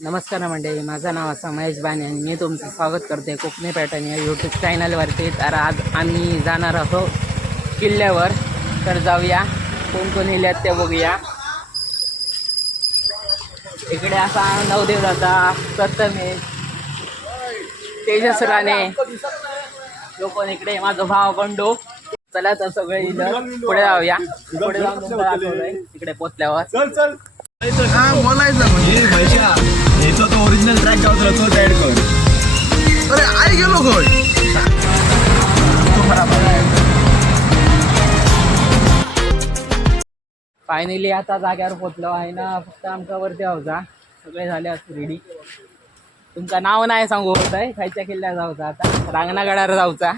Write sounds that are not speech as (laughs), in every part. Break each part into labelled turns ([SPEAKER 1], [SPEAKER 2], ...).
[SPEAKER 1] नमस्कार मंडळी माझं नाव असं महेश बाने आणि मी तुमचं स्वागत करते कोकणी पॅटर्न या यूट्यूब चॅनलवरती तर आज आम्ही जाणार आहोत किल्ल्यावर. तर जाऊया कोण कोण येल्यात ते बघूया. इकडे असा नवदेवराचा प्रथमेश तेजस राणे लोक इकडे माझा भाव बंडू. चला तर सगळे इथं पुढे जाऊया. पुढे जाऊन तिकडे पोचल्यावर.
[SPEAKER 2] चल चल.
[SPEAKER 3] हा बोलायचं.
[SPEAKER 2] तो ओरिजिनल ट्रॅक ऍड कर.
[SPEAKER 3] अरे आई गेलो गोय
[SPEAKER 1] फायनली आता जाग्यावर पोचलो आहे ना फक्त आमका वरती जाऊचा सगळे झाले असते रेडी तुमचं नाव नाही सांगू होत आहे खायच्या किल्ल्यावर जाऊचा आता. रांगणागडावर जाऊचा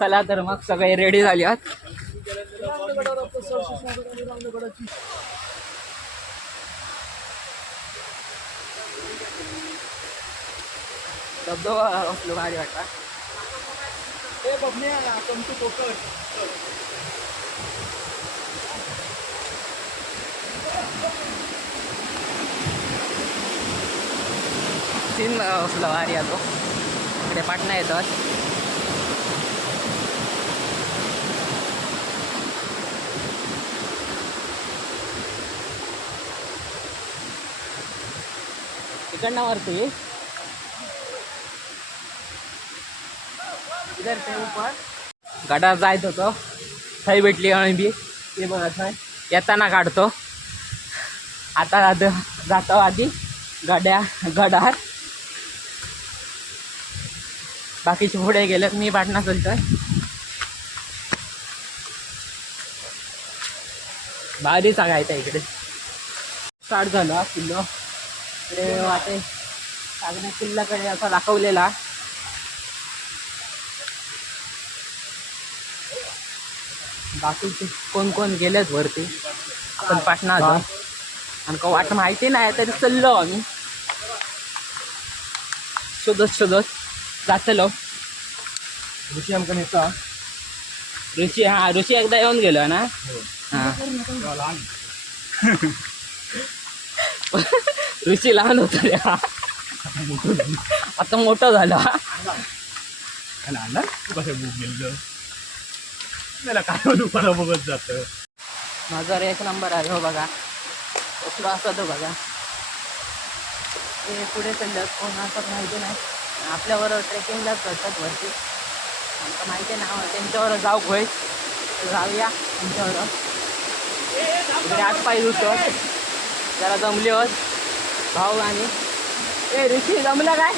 [SPEAKER 1] चला तर मग सगळे रेडी झाले आहात. धबधबा असलो भारी वाटता सीन असलो भारी आलो इकडे पाटणा येतात इकडनं वरती इधर ते ऊपर. गडा जायत होतो. थंय भेटली अळंबी ते बघा थंय येताना काढतो. आता जातो आधी गड्या गडार बाकीचे पुढे गेलेत मी पाटणा चलतोय. भारी सांगायचं इकडे. स्टार्ट झालं हा किल्लो इकडे वाटे. सागण्या किल्ल्याकडे असा दाखवलेला. बाकीचे कोण कोण गेलेत वरती? आपण पाटणा जाऊ आणि का वाट माहिती नाही तरी चाललो आम्ही. शोधत शोधत. जातलो.
[SPEAKER 2] ऋषी आमका नेता
[SPEAKER 1] ऋषी हा ऋषी एकदा येऊन गेलो ना? हा. (laughs) ऋषी लहान होता रे हा. आता मोठा झाला.
[SPEAKER 2] त्याला मला काय दुपारा बघत जात
[SPEAKER 1] माझा एक नंबर आहे हो बघा. कसलो असा तो बघा. ते पुढे चाललं कोण असं माहिती नाही. आपल्यावर ट्रेकिंगलाच करतात वरती. आमचं माहिती नाही हो, त्यांच्यावर जाऊ होय जाऊया त्यांच्यावर. आठ पाय होतो जरा जमले होत. भाऊ आणि ए ऋषी जमलं काय?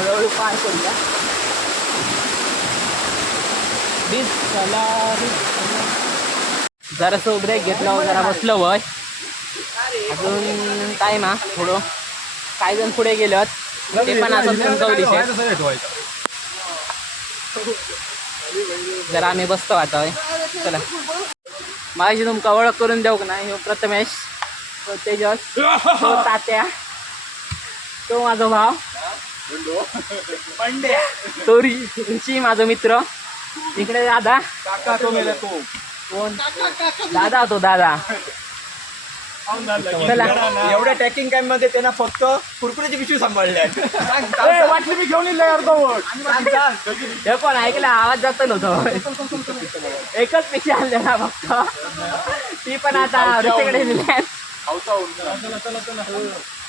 [SPEAKER 1] हळूहळू पार करूया बीज चला जरासो ब्रेक घेतला जरा बसलो वय. अजून टाईम हा थोडं. काही जण पुढे गेलं ते पण असं तुमचं जरा आम्ही बसतो आता चला. माझी तुमका ओळख करून देऊ ना ह्यो प्रथमेश? तो तेजस? तो तात्या? तो माझा भाव? तो रि- ऋषी माझा मित्र. इकडे दादा.
[SPEAKER 2] काका तो मेला तो.
[SPEAKER 1] कोण? दादा तो दादा. चला.
[SPEAKER 4] एवढ्या ट्रॅकिंग कॅम्पमध्ये त्यांना फक्त कुरकुरीची पिशवी सांभाळल्या.
[SPEAKER 2] ए, वाटली मी घेऊन येईल
[SPEAKER 1] हे पण ऐकलं? आवाज जात नव्हतं. एकच पेशी आणलेला फक्त. ती पण आता ऋषीकडे दिल्या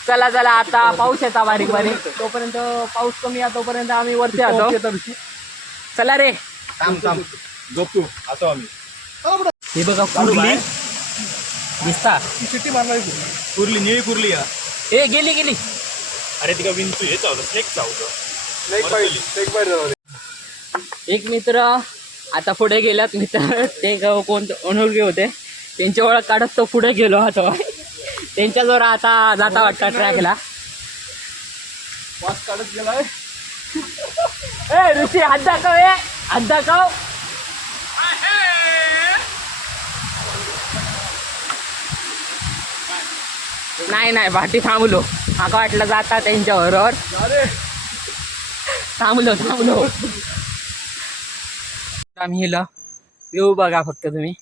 [SPEAKER 1] चला चला आता पाऊस येता बारीक बारीक. तोपर्यंत पाऊस कमी आहे तोपर्यंत आम्ही वरती आलो. चला रे.
[SPEAKER 2] थांब थांब. झोप तू असं आम्ही.
[SPEAKER 1] हे बघा कुर्ली. दिसता.
[SPEAKER 2] सिटी मारणार कुर्ली. निळी कुर्ली या.
[SPEAKER 1] ए गेली गेली.
[SPEAKER 2] अरे तिका विंचू हे चावलं. स्नेक चावलं.
[SPEAKER 1] एक मित्र आता पुढे गेल्यात. मित्र ते ग- कोण अनोळखी होते. त्यांची ओळख काढत तो पुढे गेलो आता त्यांच्याजवळ आता जाता वाटतं ट्रॅकला.
[SPEAKER 2] वास काढत गेलाय.
[SPEAKER 1] ए ऋषी हात दाखव ए हात दाखव. नाही नाही भाटी थांबलो. माका वाटलं जाता त्यांच्या बरोबर. थांबलो थांबलो. आम्ही हिला व्ह्यू बघा फक्त तुम्ही.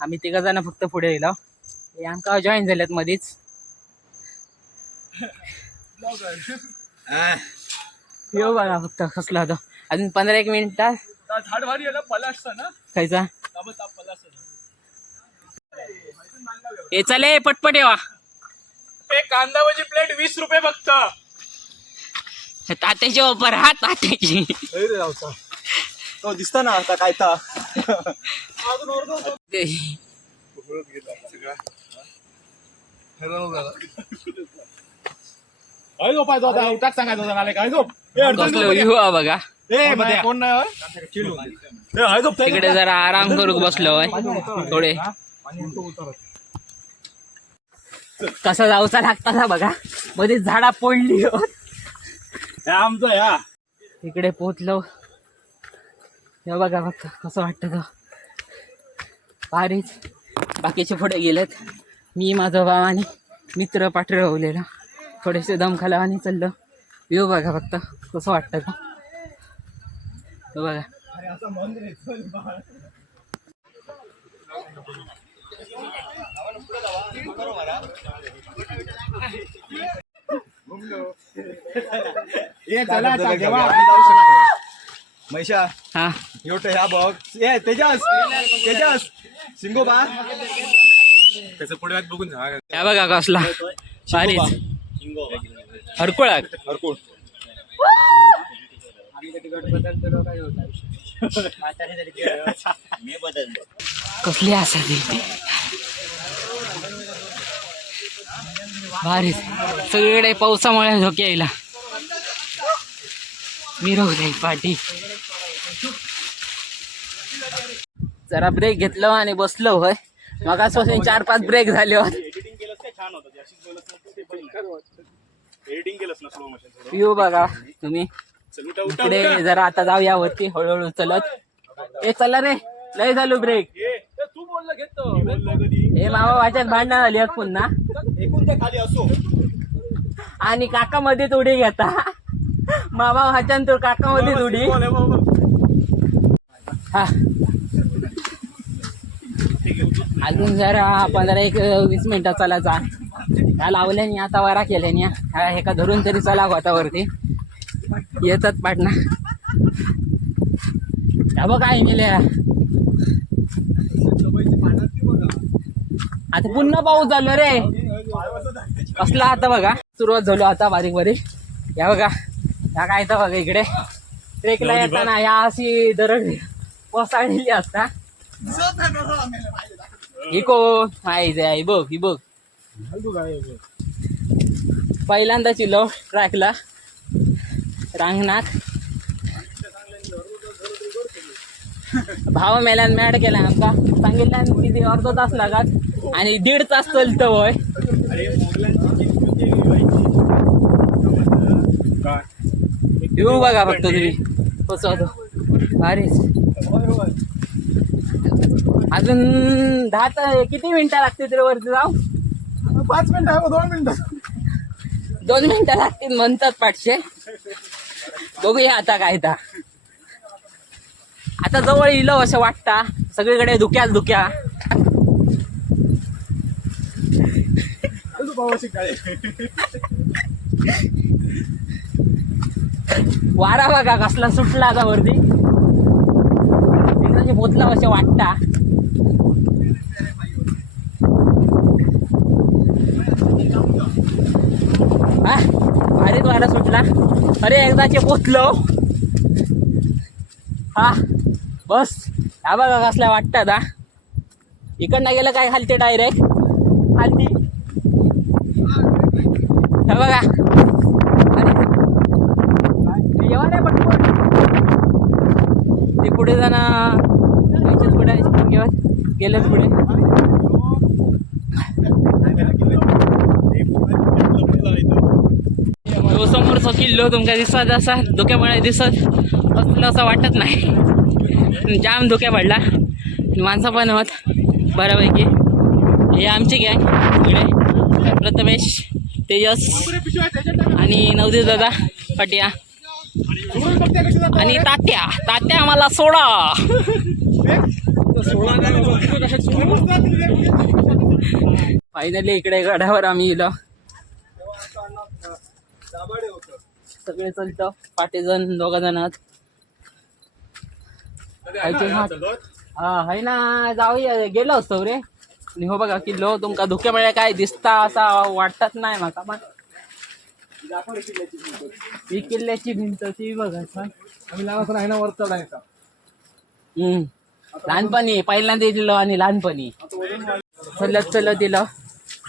[SPEAKER 1] आम्ही तिघ जण फक्त पुढे गेलो हे आमका जॉईन झाल्यात मधीच. यो बघा फक्त कसला होता. अजून पंधरा एक मिनिटात
[SPEAKER 2] झाड भारी आहे ना पलाश ना?
[SPEAKER 1] खायचा?
[SPEAKER 2] पलाश
[SPEAKER 1] हे चले पटपट येवा.
[SPEAKER 2] एक कांदा भजी प्लेट वीस रुपये फक्त.
[SPEAKER 1] तात्याची वापर हा तात्याची.
[SPEAKER 4] तो दिसता ना आता काय ता. (laughs)
[SPEAKER 1] ते-
[SPEAKER 2] काय झोपायचं होता उठाक सांगायचं होता नाले काय झोप. ए, अडचण
[SPEAKER 1] कसलं
[SPEAKER 2] नको
[SPEAKER 1] व्ह्यू बघा.
[SPEAKER 2] ए, मध्ये कोण नाही होय? ए, हाय झोप
[SPEAKER 1] तिकडे जरा आराम करू बसलो होय. थोडे. कसा जाऊचा लागता ना बघा. मध्ये झाडा पडली हो.
[SPEAKER 2] हे आमचं या
[SPEAKER 1] इकडे पोचलो हे बघा फक्त कसं वाटतं तो. भारीच बाकीचे पुढे गेलेत. मी माझा भाव आणि मित्र पाठवलेला थोडेसे दम खाला आणि चाललो. येऊ बघा फक्त कसं वाटतं तो हे बघा.
[SPEAKER 4] मैशा
[SPEAKER 1] हा.
[SPEAKER 4] योट ह्या बघ. ए तेजस तेजस सिंगो बा
[SPEAKER 2] त्याचं पुढे बघून जा.
[SPEAKER 1] बघा कसला. भारीच. हरकुळाक.
[SPEAKER 4] हरकुळ.
[SPEAKER 1] कसली असा ती. भारीच. सगळीकडे पावसामुळे धोके यायला. मिरव जाईल पाठी जरा ब्रेक घेतलो आणि बसलो होय. मगापासून चार पाच ब्रेक झाले होत.
[SPEAKER 2] एडिटिंग केलंस काय? छान होतं. जे अशी बोलत नव्हतं ते पण एडिटिंग केलंस ना स्लो मोशन थोडं?
[SPEAKER 1] येऊ बघा तुम्ही.
[SPEAKER 2] चल उठा उठा
[SPEAKER 1] इकडे
[SPEAKER 2] उठा.
[SPEAKER 1] जरा आता जाऊया वरती हळूहळू चलत. ए चला रे. लय झालो ब्रेक
[SPEAKER 2] ये, ए, तू बोलला घेतो मी बोललो कधी?
[SPEAKER 1] हे मामा वाच्यात भांडणं झाली पुन्हा.
[SPEAKER 4] एकूण ते खाली असो.
[SPEAKER 1] आणि काका मध्येच उडी घेता. मामा वाचन तो काका मध्येच उडी.
[SPEAKER 2] हा.
[SPEAKER 1] अजून जरा पंधरा एक वीस मिनिटं चालायचा ह्या लावल्याने आता वारा केल्याने ह्या एका धरून तरी चला होता वरती येतात पाटणा. ह्या बघ काय मेल्या आता पुन्हा पाऊस झालो रे. कसला आता बघा. सुरुवात झालो आता बारीक बारीक. या बघा. ह्या काय तर बघा इकडे. ट्रेकला येताना या अशी दरड कोसळलेली असता. ही कोण आहे बघ ही बघ. पहिल्यांदा चिलो ट्रॅकला. रांगणात भाव मेल्यान मॅड केला आमका सांगितल्यान किती अर्धा तास लागत आणि दीड तास चलत वय येऊ बघा फक्त तुम्ही. पोचवतो अरे. अजून दहा तर किती मिनिटं लागतील तरी वरती जाऊ?
[SPEAKER 2] पाच मिनिटं आहे, दोन मिनिटं.
[SPEAKER 1] दोन मिनिटं लागतील म्हणतात पाठशे बघूया आता काय ता आता जवळ इलो असं वाटता. सगळीकडे धुक्याच धुक्या. वारा बघा कसला सुटला आता वरती. पोचला असं वाटता हा भारीच वारा सुटला अरे एकदाचे पोचलो हा बस. हा बघा कसल्या वाटतात हा. इकडनं गेलं काय खालते डायरेक्ट खालती. हा बघा. येवा नाही पटपट ते पुढे जाणं. पुढे आहे, पुढे. समोरचा किल्लो तुमका दिसत असा धोक्यामुळे दिसत असलं असं वाटत नाही. जाम धोक्या पडला. माणसं पण होत बऱ्यापैकी. हे आमचे गॅंग. इकडे प्रथमेश तेजस आणि नवदीप दादा पटिया. आणि तात्या. तात्या मला सोडा. फायनली इकडे गडावर आम्ही इलो सगळे चलतो पाटे जण दोघा जण. हा हाय ना जाऊया. गेलो असतो रे. आणि हो बघा किल्लो तुमका धुके म्हणजे काय दिसता असा वाटतात नाही माका पण ही किल्ल्याची भिंत ती बघा.
[SPEAKER 3] आम्ही आहे ना वर चढायचा
[SPEAKER 1] हम्म. लहानपणी पहिल्यांदा दिलो आणि लहानपणी. चलत चलत दिलं.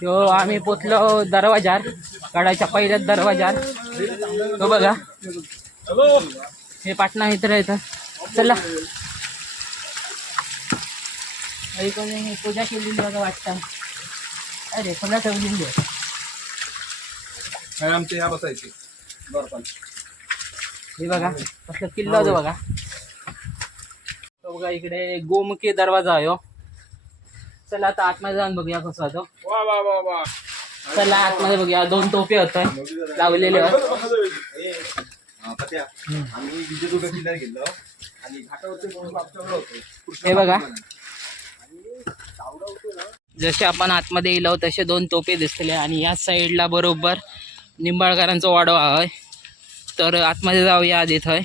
[SPEAKER 1] तो आम्ही पोचलो दरवाजार गडाच्या पहिल्याच दरवाजार तो बघा. हे पाटणा मित्र येतं चला. कोणी पूजा केलेली बघा वाटतं. अरे पुन्हा ठेवलेली आहे?
[SPEAKER 3] आमचे ह्या बसायचे.
[SPEAKER 1] हे बघा कसलं किल्ला होतो बघा. तो बघा इकडे गोमुखी दरवाजा आहे हो. चला आता आतमध्ये जाऊन बघूया कसं होतो.
[SPEAKER 3] वा वा वा वा.
[SPEAKER 1] चला आतमध्ये बघूया. दोन टोपे होत लावलेले हे बघा. जसे आपण आतमध्ये येलो तसे दोन टोपे दिसतले. आणि या साईडला बरोबर निंबाळकरांचा वाडो आहे. तर आतमध्ये जाऊया आधी थंय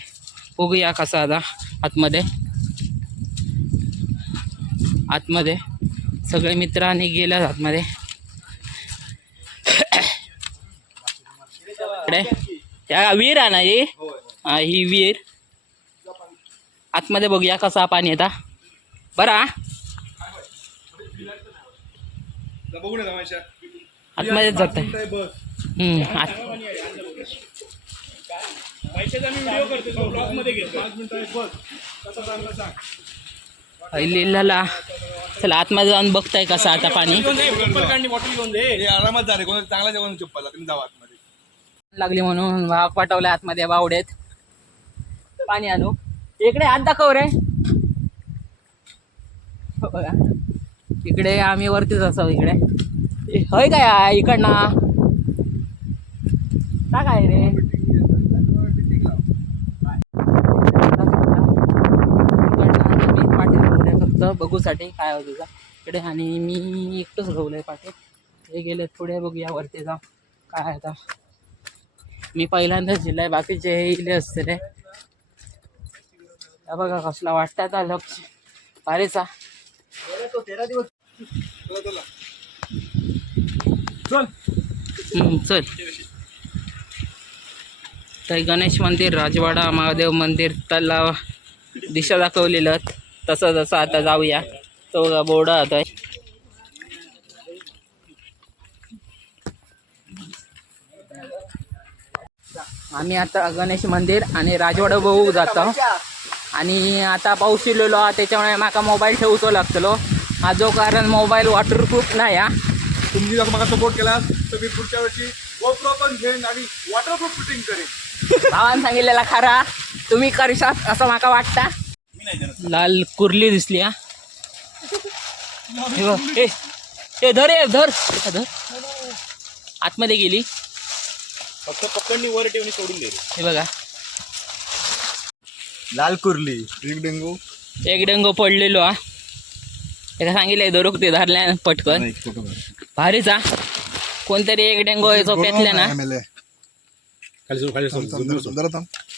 [SPEAKER 1] बघूया कसं आता आतमध्ये. आतमध्ये. सगळे मित्रांनी गेल्या आतमध्ये. इकडे. त्या विहीर आहे ना ही? ही विहीर आतमध्ये बघूया कसा पाणी येता. बरा
[SPEAKER 3] बघू
[SPEAKER 1] आतमध्येच जात
[SPEAKER 3] बस.
[SPEAKER 1] लिहिलेला चला आतमध्ये जाऊन बघताय कसं आता पाणी.
[SPEAKER 3] हे आरामात झाले कोणा चांगला जेवण चप्पल तुम्ही जावा आतमध्ये.
[SPEAKER 1] लागली म्हणून भाग पाठवला आतमध्ये बावडेत पाणी आणू इकडे हात दाखव रे. हो बघा. इकडे आम्ही वरतीच असो इकडे. होय काय इकडनं? काय रे इकडनं आम्ही पाठी ठेवलंय फक्त बघूसाठी काय होतं तुझा. इकडे आणि मी एकटंच ठेवलंय पाठी. हे गेले पुढे बघूया वरती जा काय आता. मी पहिल्यांदाच दिलाय बाकीचे हे इले असते रे. बघा कसला वाटतात लक्ष भारीचा
[SPEAKER 3] चल.
[SPEAKER 1] तर गणेश मंदिर राजवाडा महादेव मंदिर तलाव दिशा दाखवलेलं. तसं तसं आता जाऊया. तो बोर्ड आता आम्ही आता गणेश मंदिर आणि राजवाडा बघू जातो. आणि आता पाऊस शिरलेलो हा त्याच्यामुळे माका मोबाईल ठेवतो लागतलो. हा जो कारण मोबाईल वॉटरप्रूफ नाही हा.
[SPEAKER 3] तुम्ही जर मला सपोर्ट केला तर मी पुढच्या वर्षी गोप्रो पण घेईन आणि वॉटरप्रूफ फिटिंग करेन.
[SPEAKER 1] भावान सांगितलेला खरा तुम्ही करशात असं माका वाटता. लाल कुर्ली दिसली हा. हे ए, ए धर ए धर. धर. आतमध्ये गेली.
[SPEAKER 2] फक्त पकडणी वर ठेवणी सोडून दे.
[SPEAKER 1] हे बघा.
[SPEAKER 4] लाल कुर्ली
[SPEAKER 3] एक डेंगू.
[SPEAKER 1] एक डंगो पडलेलो हा. एका सांगितलंय धरूक ते धरल्या पटकन. भारीचा कोणतरी एक डेंगो याचो पेटल्या ना.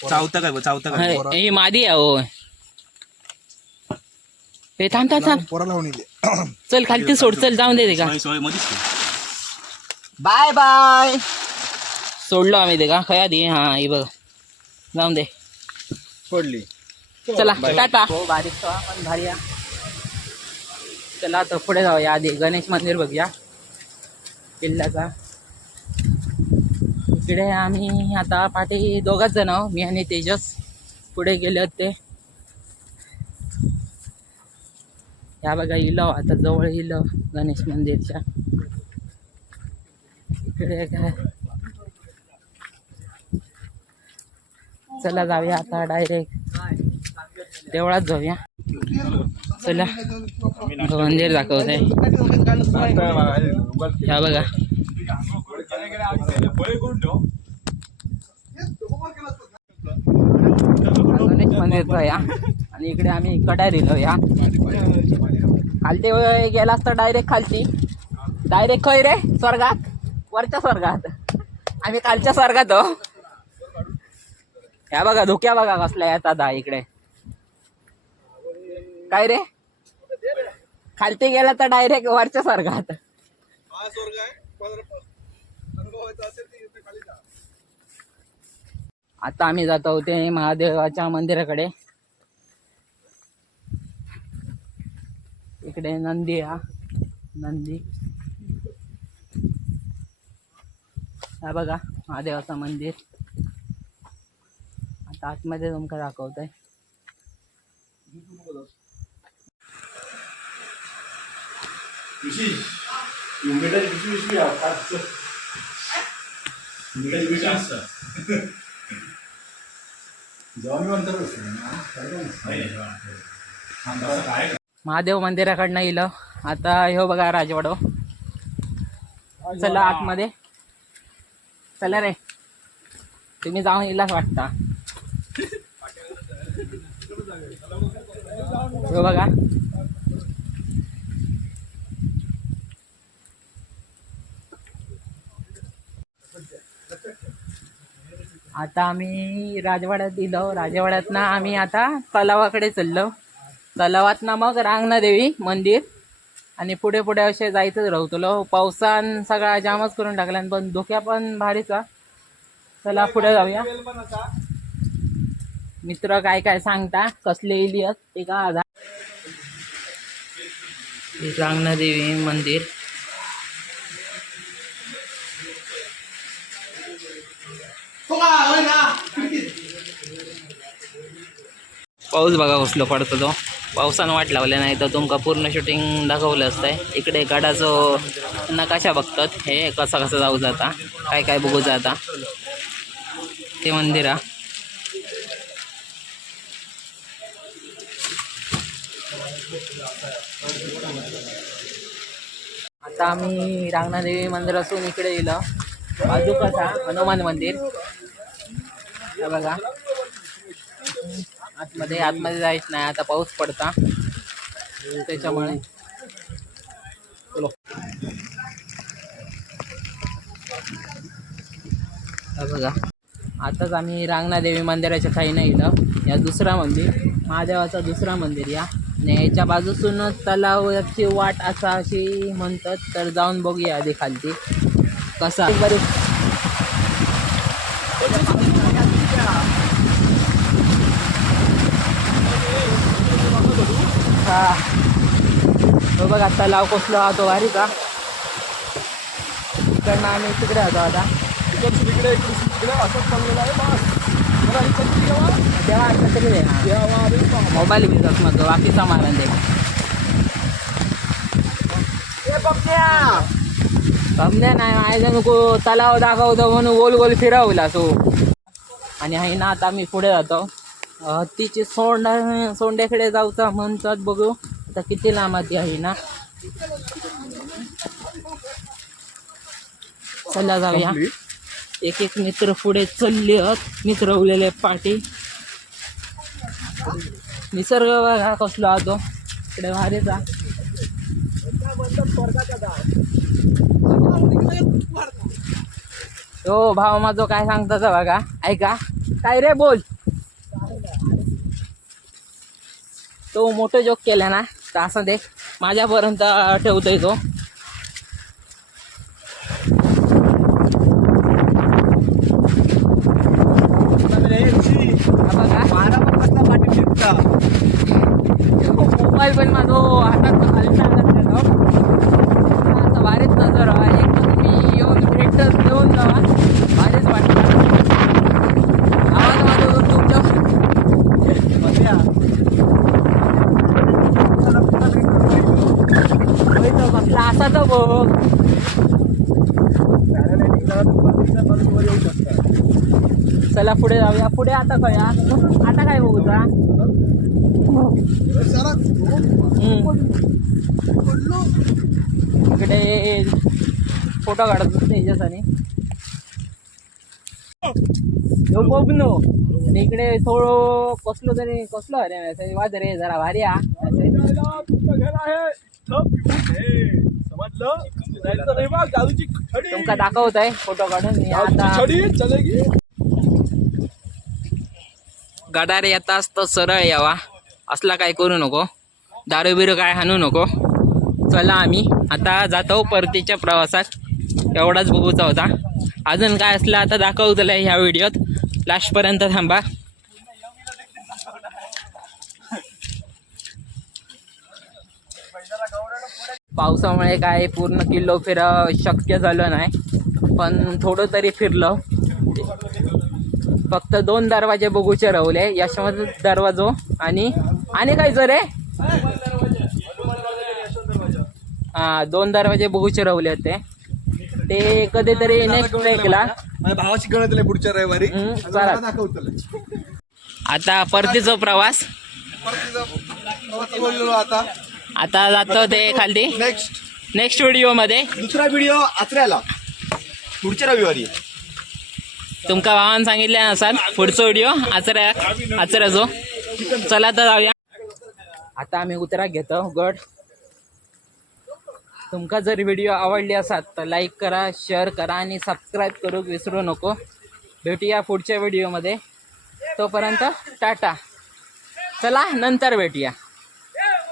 [SPEAKER 4] चावता काय चावता काय
[SPEAKER 1] ही मादी आहे हो हे थांब थांब थांब.
[SPEAKER 3] पोराला होऊन
[SPEAKER 1] चल खालती सोड चल जाऊन दे ते का
[SPEAKER 4] बाय बाय.
[SPEAKER 1] सोडलो आम्ही ते का खया दे हा हे बघ. जाऊन दे.
[SPEAKER 4] पडली.
[SPEAKER 1] चला टाटा बारीक हा, पण भारी हा. चला आता पुढे जाऊया आधी. गणेश मंदिर बघूया. किल्ल्याचा. इकडे आम्ही आता पाठी दोघाच जण आहो, मी आणि तेजस. पुढे गेले होते. ह्या बघा इलो आता जवळ इलो गणेश मंदिरच्या. इकडे काय चला जाऊया आता डायरेक्ट देवळात जाऊया. चला. मंदिर दाखवत आहे ह्या बघा. गणेश मंदिर आहे आणि इकडे आम्ही कड्या दिलो या. खालती व- गेलास तर डायरेक्ट खालती डायरेक्ट खय रे? स्वर्गात? वरच्या स्वर्गात. आम्ही खालच्या स्वर्गात हो. ह्या बघा धुक्या बघा कसल्या येतात हा इकडे. काय रे? खालती गेला तर डायरेक्ट वरच्या स्वर्गात. आता आम्ही जातो ते महादेवाच्या मंदिराकडे. इकडे नंदी हा नंदी हा बघा महादेवाचं मंदिर आता आतमध्ये तुमका दाखवतंय
[SPEAKER 2] मिठाची पिशवी पिशवी आहे, पाच. मिठाची पिशवी असतं. जेव्हा मी म्हणतो बसतो ना, काय
[SPEAKER 1] महादेव मंदिराकडनं इलं. आता हे बघा राजवाडो. चला आतमध्ये. चला रे. तुम्ही जाऊन इलाच वाटता. हो बघा. आता आम्ही राजवाड्यात दिलो राजवाड्यातनं आम्ही आता तलावाकडे चाललो. तलावातनं मग रांगणादेवी मंदिर. आणि पुढे पुढे असे जायचंच राहतलो हो, पावसान सगळा जामच करून टाकला पण धोक्या पण भारीचा. चला पुढे जाऊया. मित्र काय काय सांगता? कसले येईल ते का आधार रांगणादेवी मंदिर. पाऊस बघा कसलो पडतो तो. पावसानं वाट लावले नाही तर तुमका पूर्ण शूटिंग दाखवलं असतंय. इकडे गडाचो नकाशा बघतात. हे कसा कसा जाऊ जाता काय काय बघू जाता. ते मंदिर आता आम्ही रांगणादेवी मंदिर असून इकडे येलो बाजू कसा हनुमान मंदिर. बघा. आतमध्ये आतमध्ये जायचं नाही. आता पाऊस पडता. त्याच्यामुळे. हे बघा. आताच आम्ही रांगणादेवी मंदिराच्या काही नाही इथं. या दुसरा मंदिर. महादेवाचा दुसरा मंदिर या. आणि याच्या बाजूसून तलावाची वाट असा अशी म्हणतात. तर जाऊन बघूया आधी खालती. कसा? बरे हा तो बघा तलाव कसला हा तो भारी का? इकडनं आम्ही तिकडे होतो आता.
[SPEAKER 3] इकडचं तिकडे असंच चाललेलं आहे
[SPEAKER 1] तेव्हा आता हा. मोबाईल बिझनेस मग बाकी सामान दे समजा नाही माझ्या नको तलाव दाखवतो म्हणून गोल गोल फिरवला तो. आणि आहे ना आता आम्ही पुढे जातो. हत्तीचे सोंड सोंड्याकडे जाऊचा म्हणतात बघू. आता किती लांब ती आहे ना? चला जाऊया. एक एक मित्र पुढे चालले मित्र उरलेले पाठी. निसर्ग बघा कसलो हा तो. इकडे भारीचा हो भाव माझं काय सांगता तो बघा. ऐका. काय रे बोल? तो मोठं जोक केला ना तर असं देख माझ्यापर्यंत ठेवतोय तो हा बघा मोबाईल पण माझो हातात हलता घातलेलो आता भारीच नजर आहे एक तुम्ही येऊन भेट देऊन जावा भारीच वाटतं आवाज माझं तुमच्या असाचा असा बघ चला पुढे जाऊया. पुढे आता काय आता काय बघू जा इकडे फोटो काढत होते ह्याच्यासाठी यो आणि इकडे थोडं कसलो तरी कसलो अरे मेसेज वाज रे जरा भारी हा
[SPEAKER 3] आहे.
[SPEAKER 1] तुमका दाखवत आहे फोटो काढून. गडारे येता असतो सरळ यावा. असला काय करू नको. दारू बिरू काय हाणू नको. चला आम्ही. आता जातो परतीच्या प्रवासात. एवढाच बघूचा होता. अजून काय असलं आता दाखवतलं ह्या व्हिडिओत. लास्टपर्यंत थांबा. पावसामुळे काय पूर्ण किल्लो फिरा शक्य झालं नाही. पण थोडं तरी फिरलं. फक्त दोन दरवाजे बघूचे रावले यशवंत दरवाजो आणि आणि काय रे? हा दोन दरवाजे बघूचे रावले होते. ते कधीतरी नेक्स्ट ट्रेकला
[SPEAKER 3] माझ्या भावाशी गणत दिले पुढच्या रविवारी.
[SPEAKER 1] आता परतीचा प्रवास.
[SPEAKER 3] आता.
[SPEAKER 1] आता जातो ते खाली
[SPEAKER 3] नेक्स्ट
[SPEAKER 1] नेक्स्ट व्हिडिओमध्ये
[SPEAKER 4] दुसरा व्हिडिओ आचऱ्याला. पुढच्या रविवारी.
[SPEAKER 1] तुमका भावान सांगितले नसाल पुढचा व्हिडिओ आचऱ्या आचऱ्याचो चला तर जाऊया. आता आम्ही उतरा घेतो गड. तुमका जर व्हिडिओ आवडली असाल तर लाईक करा शेअर करा आणि सबस्क्राईब करू विसरू नको. भेटूया पुढच्या व्हिडिओमध्ये तोपर्यंत टाटा. चला नंतर भेटूया.